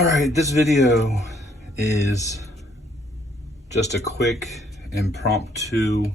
Alright, this video is just a quick impromptu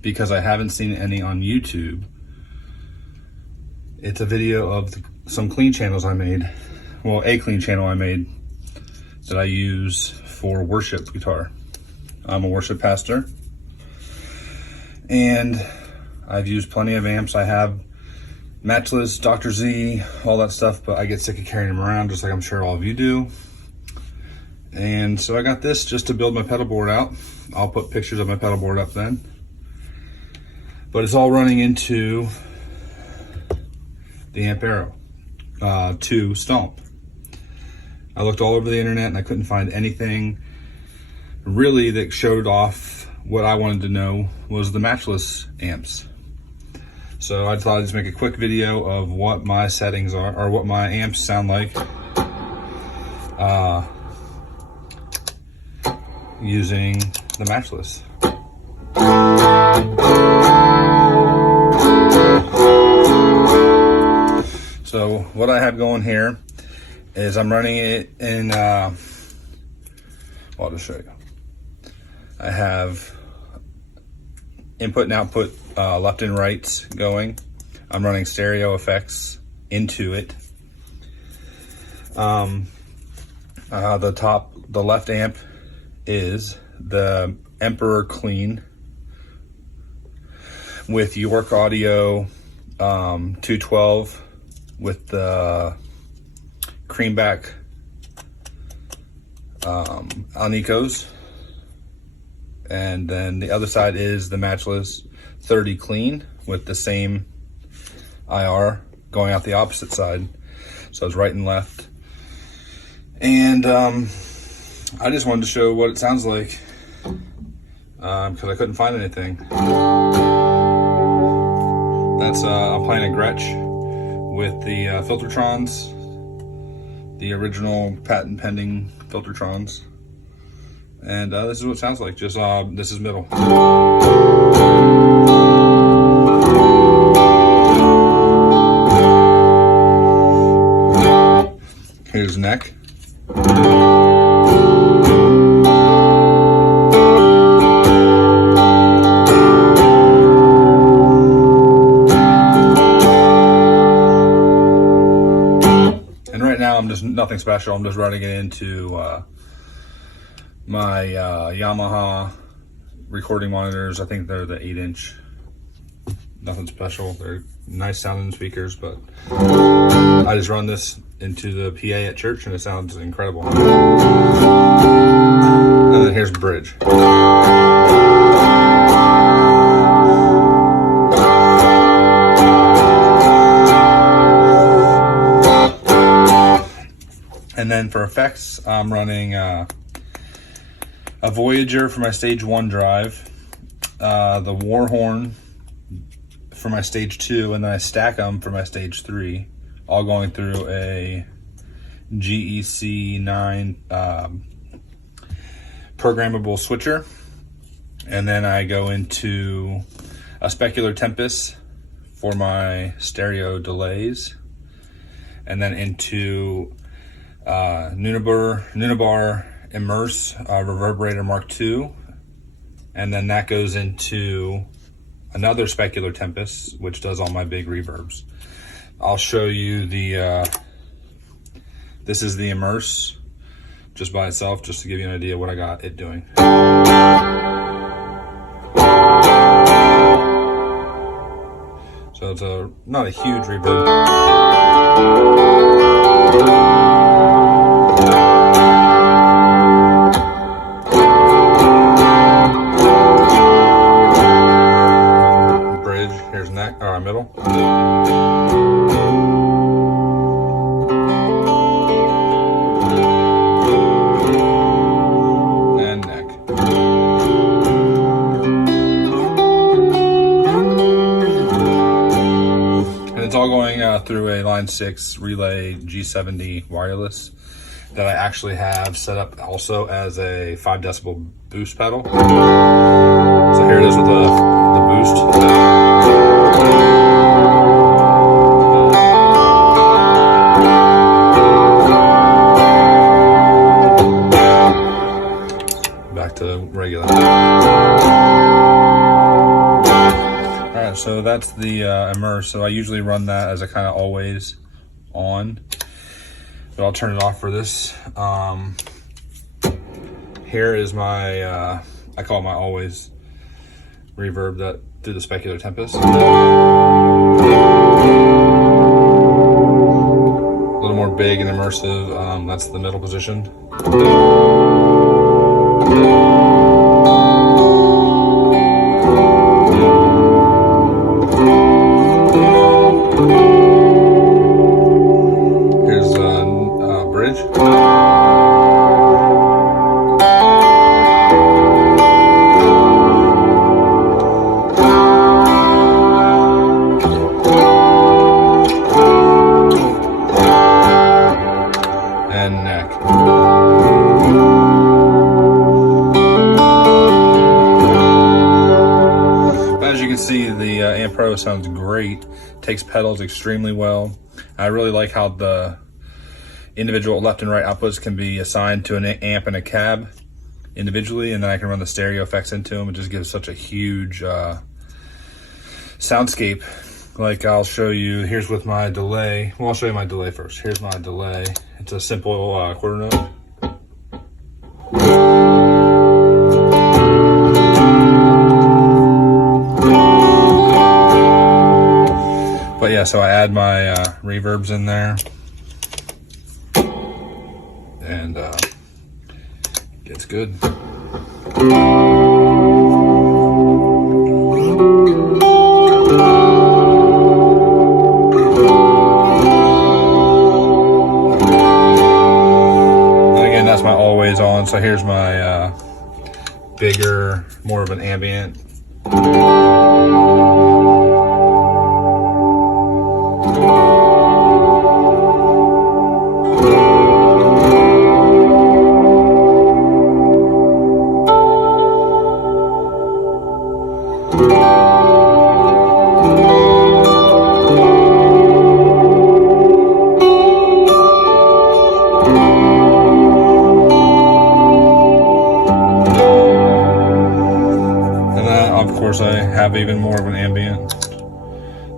because I haven't seen any on YouTube. It's a video of some clean channels I made. Well, a clean channel I made that I use for worship guitar. I'm a worship pastor and I've used plenty of amps. I have Matchless, Dr. Z, all that stuff, but I get sick of carrying them around just like I'm sure all of you do. And so I got this just to build my pedal board out. I'll put pictures of my pedal board up then. But it's all running into the Ampero 2 Stomp. I looked all over the internet and I couldn't find anything really that showed off what I wanted to know was the Matchless amps. So I thought I'd just make a quick video of what my settings are, or what my amps sound like using the Matchless. So what I have going here is I'm running it in, well, I'll just show you. I have input and output left and right going. I'm running stereo effects into it. The left amp is the Ampero clean with York Audio 212 with the creamback Alnicos. And then the other side is the Matchless 30 clean with the same IR going out the opposite side. So it's right and left. And I just wanted to show what it sounds like because I couldn't find anything. That's I'm playing a Gretsch with the Filtertrons, the original patent pending Filtertrons. And this is what it sounds like. Just this is middle. Here's neck. And right now I'm just nothing special. I'm just running it into my Yamaha recording monitors. I think they're the 8-inch. Nothing special. They're nice sounding speakers, but I just run this into the PA at church and it sounds incredible. And then here's the bridge. And then for effects, I'm running a Voyager for my stage 1 drive, the Warhorn for my stage 2, and then I stack them for my stage 3, all going through a GEC 9 programmable switcher. And then I go into a Specular Tempest for my stereo delays, and then into Nunabar Immerse Reverberator Mark II, and then that goes into another Specular Tempest, which does all my big reverbs. I'll show you the this is the Immerse just by itself, just to give you an idea what I got it doing. So it's not a huge reverb. Middle. And neck. And it's all going through a Line 6 Relay G70 wireless that I actually have set up also as a 5 decibel boost pedal. So here it is with the boost. So that's the immerse. So I usually run that as a kind of always on, but I'll turn it off for this. Here is my, I call it my always reverb that through the Specular Tempest. A little more big and immersive. That's the middle position. Here's a bridge. And neck. As you can see, the Ampero sounds great. Takes pedals extremely well. I really like how the individual left and right outputs can be assigned to an amp and a cab individually, and then I can run the stereo effects into them. It just gives such a huge soundscape. Like I'll show you, here's with my delay. Well, I'll show you my delay first. Here's my delay. It's a simple quarter note. But yeah, so I add my reverbs in there. And gets good. That's my always on. So here's my bigger, more of an ambient. Of course, I have even more of an ambient.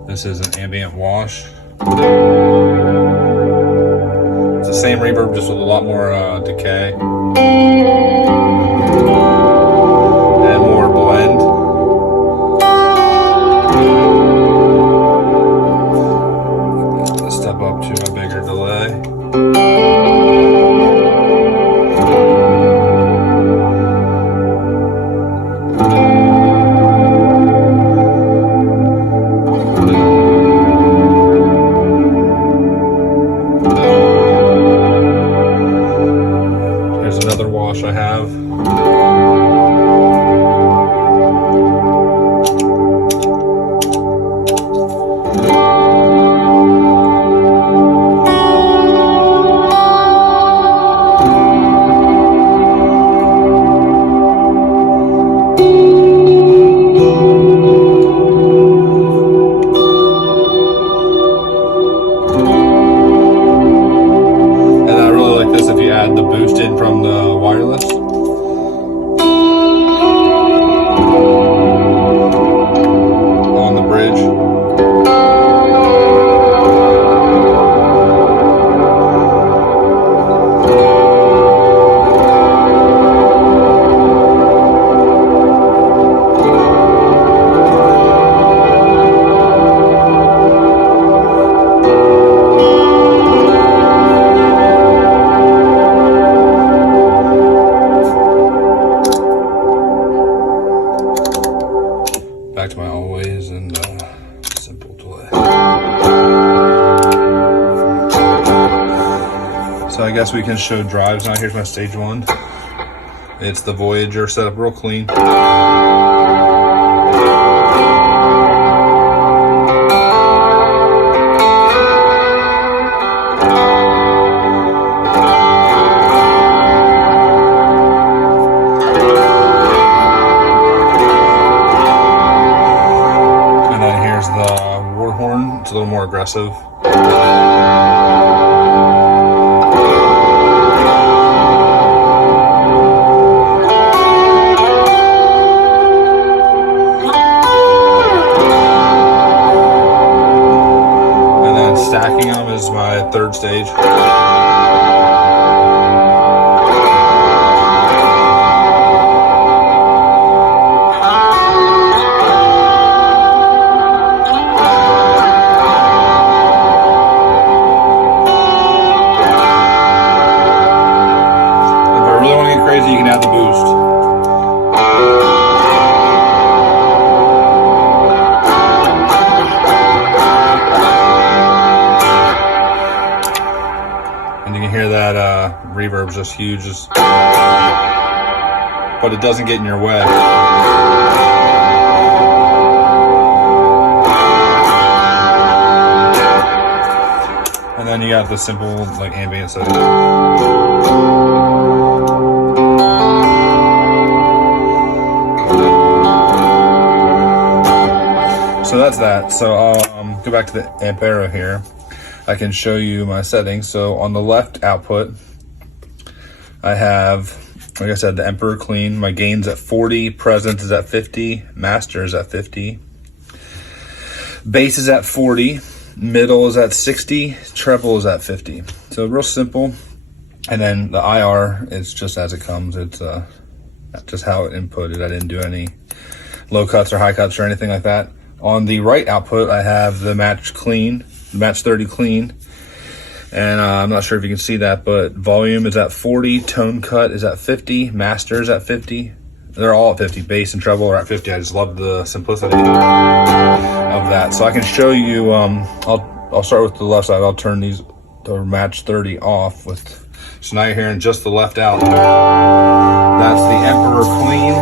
This is an Ambient Wash. It's the same reverb, just with a lot more decay and more blend. Let's step up to a bigger delay. Another wash I have. And I really like this if you add the boost in from the wireless. On the bridge. Back to my always and simple delay. So I guess we can show drives now. Here's my stage one. It's the Voyager, set up real clean. It's a little more aggressive. stage. Crazy, you can add the boost. And you can hear that reverb's just huge, but it doesn't get in your way. And then you got the simple like ambient setting. So that's that. So I'll go back to the Ampero here. I can show you my settings. So on the left output, I have, like I said, the Ampero clean. My gain's at 40, presence is at 50, master is at 50, bass is at 40, middle is at 60, treble is at 50. So real simple. And then the IR is just as it comes. It's just how it inputted. I didn't do any low cuts or high cuts or anything like that. On the right output, I have the Match 30 clean. And I'm not sure if you can see that, but volume is at 40, tone cut is at 50, master is at 50. They're all at 50, bass and treble are at 50. I just love the simplicity of that. So I can show you, I'll start with the left side. I'll turn the Match 30 off with, so now you're hearing just the left out. That's the Ampero clean.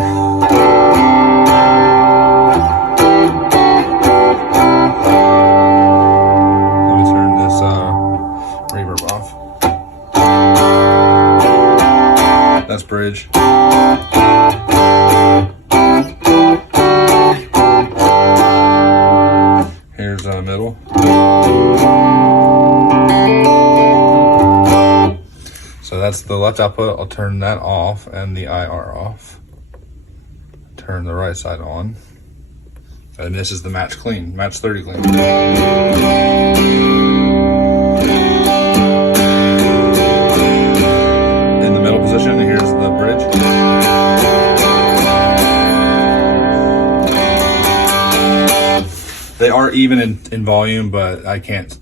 That's bridge. Here's middle. So that's the left output. I'll turn that off and the IR off. Turn the right side on. And this is the Match 30 clean. Position. Here's the bridge. They are even in volume, but I can't.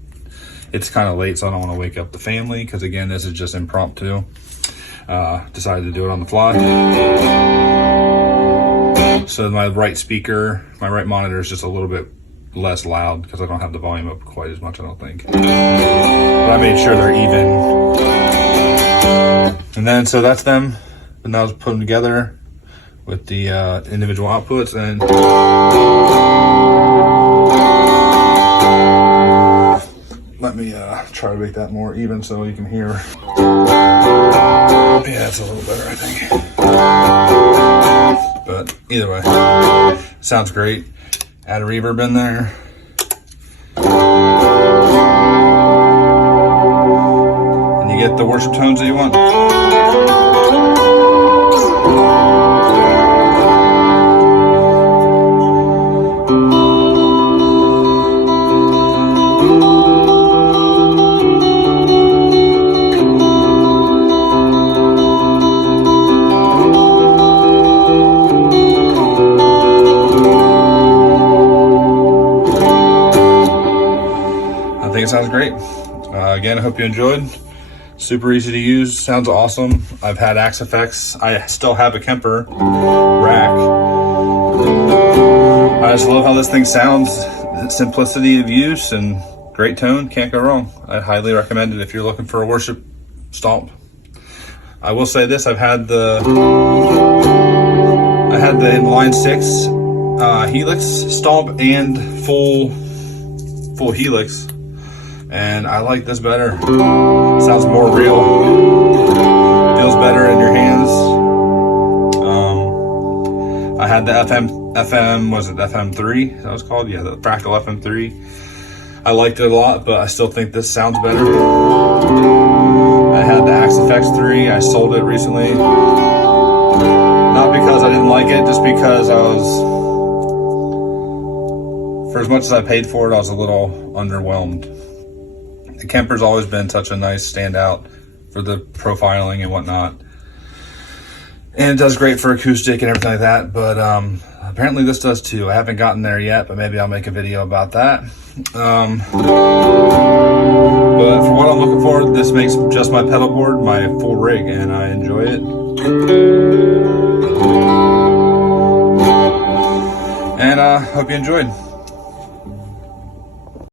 It's kind of late, so I don't want to wake up the family because, again, this is just impromptu. Decided to do it on the fly. So my right speaker, my right monitor is just a little bit less loud because I don't have the volume up quite as much, I don't think. But I made sure they're even. And then, so that's them. And now let's put them together with the individual outputs. And let me try to make that more even so you can hear. Yeah, that's a little better, I think. But either way, sounds great. Add a reverb in there. And you get the worship tones that you want. I think it sounds great. Again, I hope you enjoyed. Super easy to use, sounds awesome. I've had Axe effects. I still have a Kemper rack. I just love how this thing sounds. Simplicity of use and great tone, can't go wrong. I highly recommend it if you're looking for a worship stomp. I will say this, I had the inline 6 Helix stomp and full Helix. And I like this better. Sounds more real. Feels better in your hands. I had the FM, was it FM3? That was called? Yeah, the Fractal FM3. I liked it a lot, but I still think this sounds better. I had the Axe FX 3. I sold it recently. Not because I didn't like it, just because I was, for as much as I paid for it, I was a little underwhelmed. The Kemper's always been such a nice standout for the profiling and whatnot. And it does great for acoustic and everything like that, but apparently this does too. I haven't gotten there yet, but maybe I'll make a video about that. But for what I'm looking for, this makes just my pedal board my full rig, and I enjoy it. And hope you enjoyed.